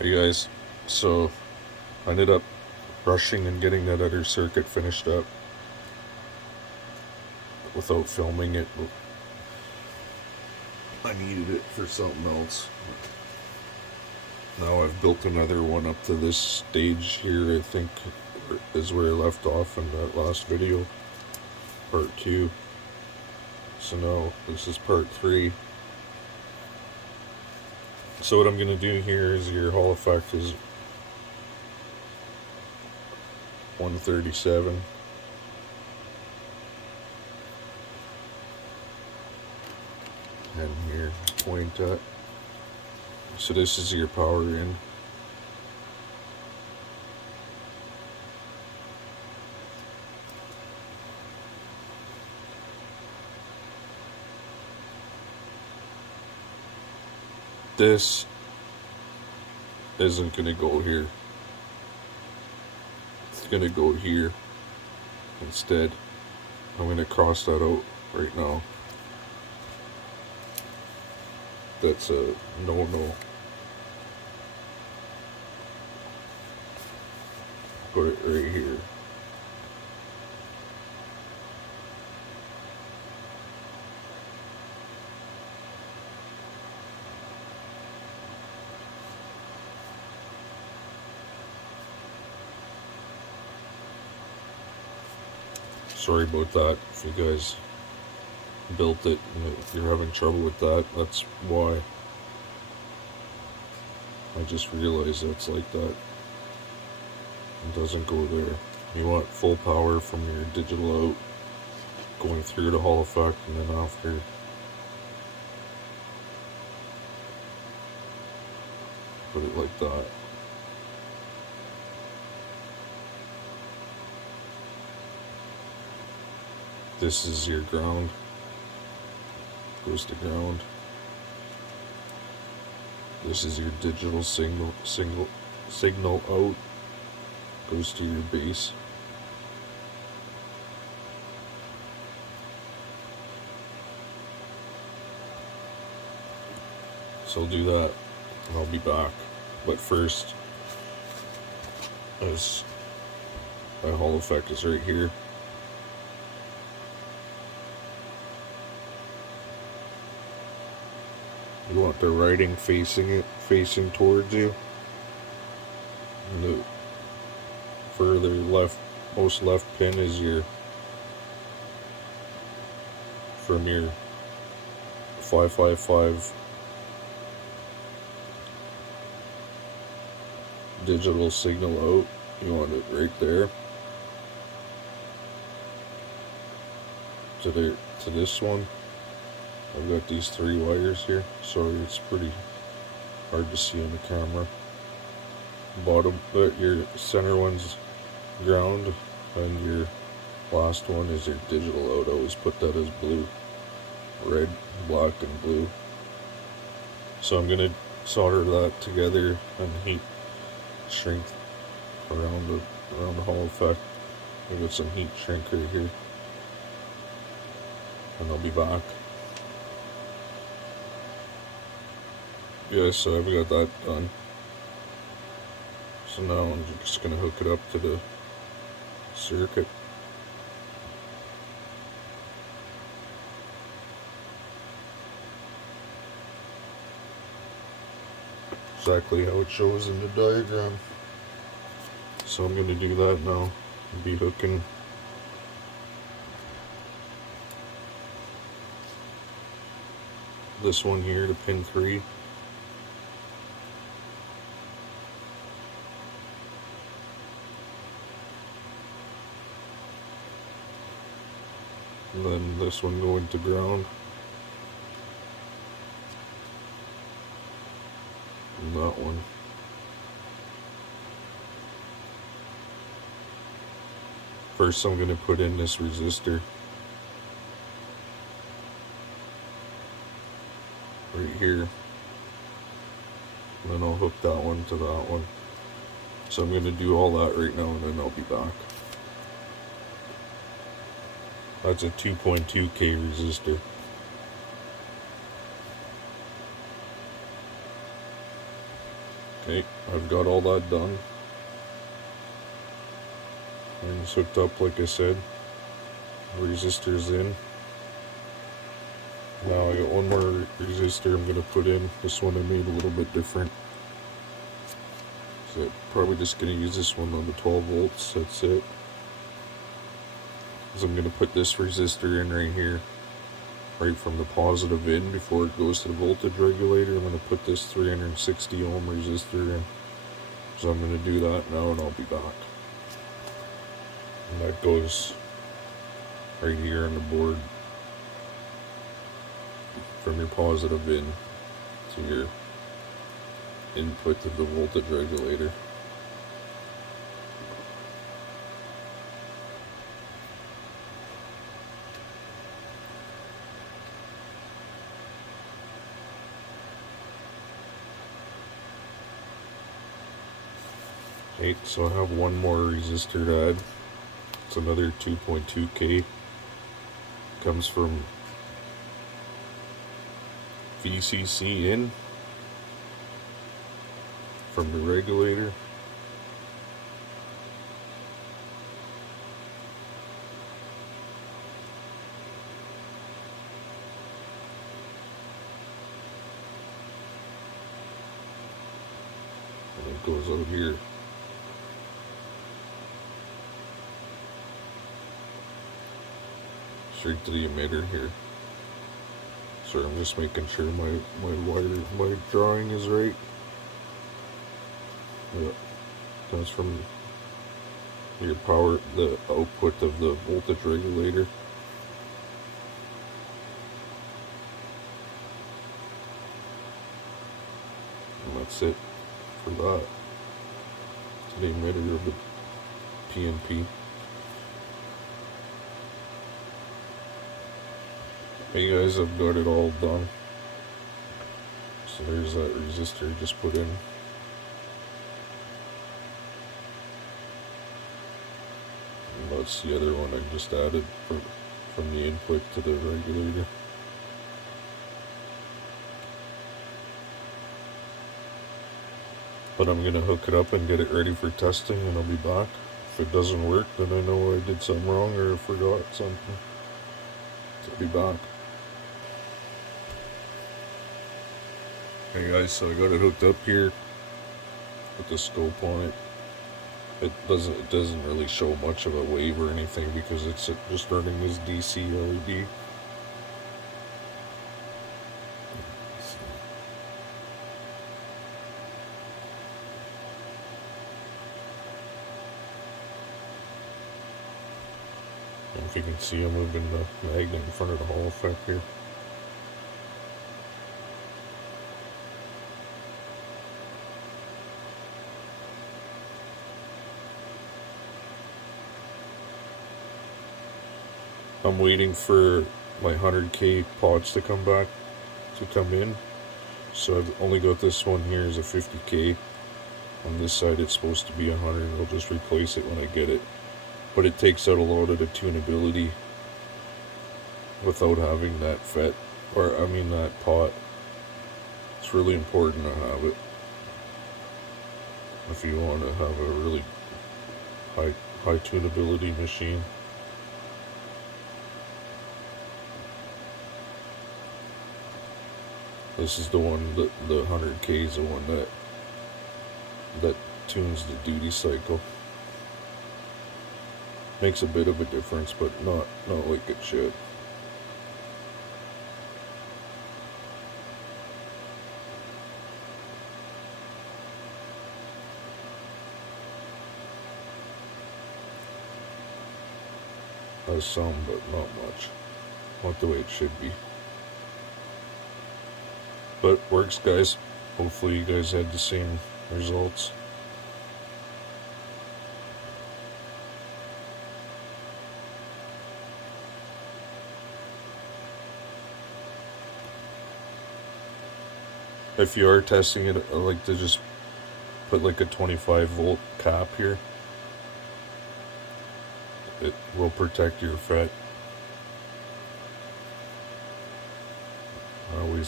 Hey guys, so I ended up rushing and getting that other circuit finished up without filming it. I needed it for something else. Now I've built another one up to this stage here, I think is where I left off in that last video, part 2. So now this is part 3. So what I'm going to do here is your Hall effect is 137. And here, point at. So this is your power in. This isn't going to go here. It's going to go here instead. I'm going to cross that out right now. That's a no-no. Put it right here. Sorry about that. If you guys built it and if you're having trouble with that, that's why. I just realized it's like that. It doesn't go there. You want full power from your digital out going through the Hall effect, and then after put it like that. This is your ground. Goes to ground. This is your digital signal out. Goes to your base. So I'll do that and I'll be back. But first, as my Hall effect is right here. You want the writing facing towards you. And the further most left pin is from your 555 digital signal out. You want it right there. To this one. I've got these 3 wires here. Sorry, it's pretty hard to see on the camera. Your center one's ground, and your last one is your digital out. I always put that as blue, red, black, and blue. So I'm gonna solder that together and heat shrink around the Hall effect. I've got some heat shrink right here, and I'll be back. Yeah, so I've got that done. So now I'm just going to hook it up to the circuit. Exactly how it shows in the diagram. So I'm going to do that now. I'll be hooking this one here to pin 3. And then this one going to ground. And that one. First I'm going to put in this resistor. Right here. And then I'll hook that one to that one. So I'm going to do all that right now and then I'll be back. That's a 2.2K resistor. Okay, I've got all that done. And it's hooked up, like I said. Resistors in. Now I got one more resistor I'm going to put in. This one I made a little bit different. So I'm probably just going to use this one on the 12 volts. That's it. So I'm going to put this resistor in right here. Right from the positive in before it goes to the voltage regulator. I'm going to put this 360 ohm resistor in. So I'm going to do that now and I'll be back. And that goes right here on the board from your positive in to your input to the voltage regulator. Okay, so I have one more resistor to add. It's another 2.2K. Comes from VCC in from the regulator. And it goes out here. Straight to the emitter here. So I'm just making sure my drawing is right. Yeah, that's from your power, the output of the voltage regulator. And that's it for that. To the emitter of the PNP. Hey guys, I've got it all done. So there's that resistor I just put in. And that's the other one I just added from the input to the regulator. But I'm going to hook it up and get it ready for testing and I'll be back. If it doesn't work, then I know I did something wrong or forgot something. So I'll be back. Hey guys, so I got it hooked up here with the scope on it. It doesn't really show much of a wave or anything because it's just running this DC LED. If you can see, I'm moving the magnet in front of the Hall effect here. I'm waiting for my 100K pods to come in. So I've only got this one here as a 50K. On this side it's supposed to be 100. I'll just replace it when I get it. But it takes out a lot of the tunability without having that that pot. It's really important to have it if you want to have a really high tunability machine. This is the one that the 100K is the one that tunes the duty cycle. Makes a bit of a difference, but not like it should. Has some, but not much. Not the way it should be. But works, guys. Hopefully you guys had the same results. If you are testing it, I like to just put like a 25 volt cap here. It will protect your FET.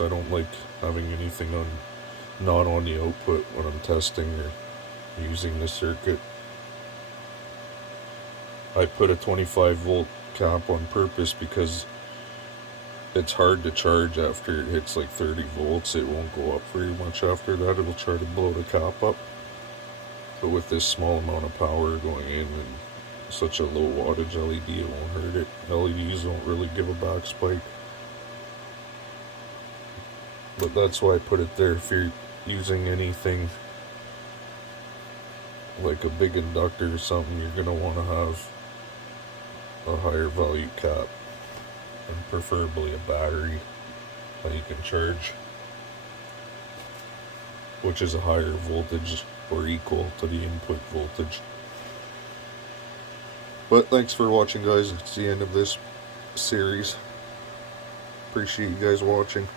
I don't like having anything on not on the output when I'm testing or using the circuit. I put a 25-volt cap on purpose because it's hard to charge after it hits like 30 volts. It won't go up very much after that. It'll try to blow the cap up. But with this small amount of power going in and such a low wattage LED, it won't hurt it. LEDs don't really give a back spike. But that's why I put it there. If you're using anything like a big inductor or something, you're going to want to have a higher value cap, and preferably a battery that you can charge, which is a higher voltage or equal to the input voltage. But thanks for watching, guys. It's the end of this series. Appreciate you guys watching.